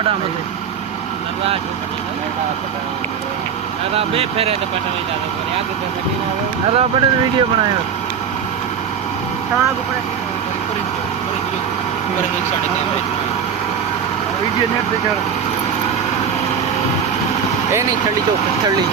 बड़ा मत अरे बे फेरे तो पता नहीं जाता पर आगे तो सटी ना हो अरे बड़े वीडियो बनाए कहां को पड़े पूरे एक शॉट कैमरे वीडियो नेट पे चढ़ ए नहीं छड़ी चौक छड़ी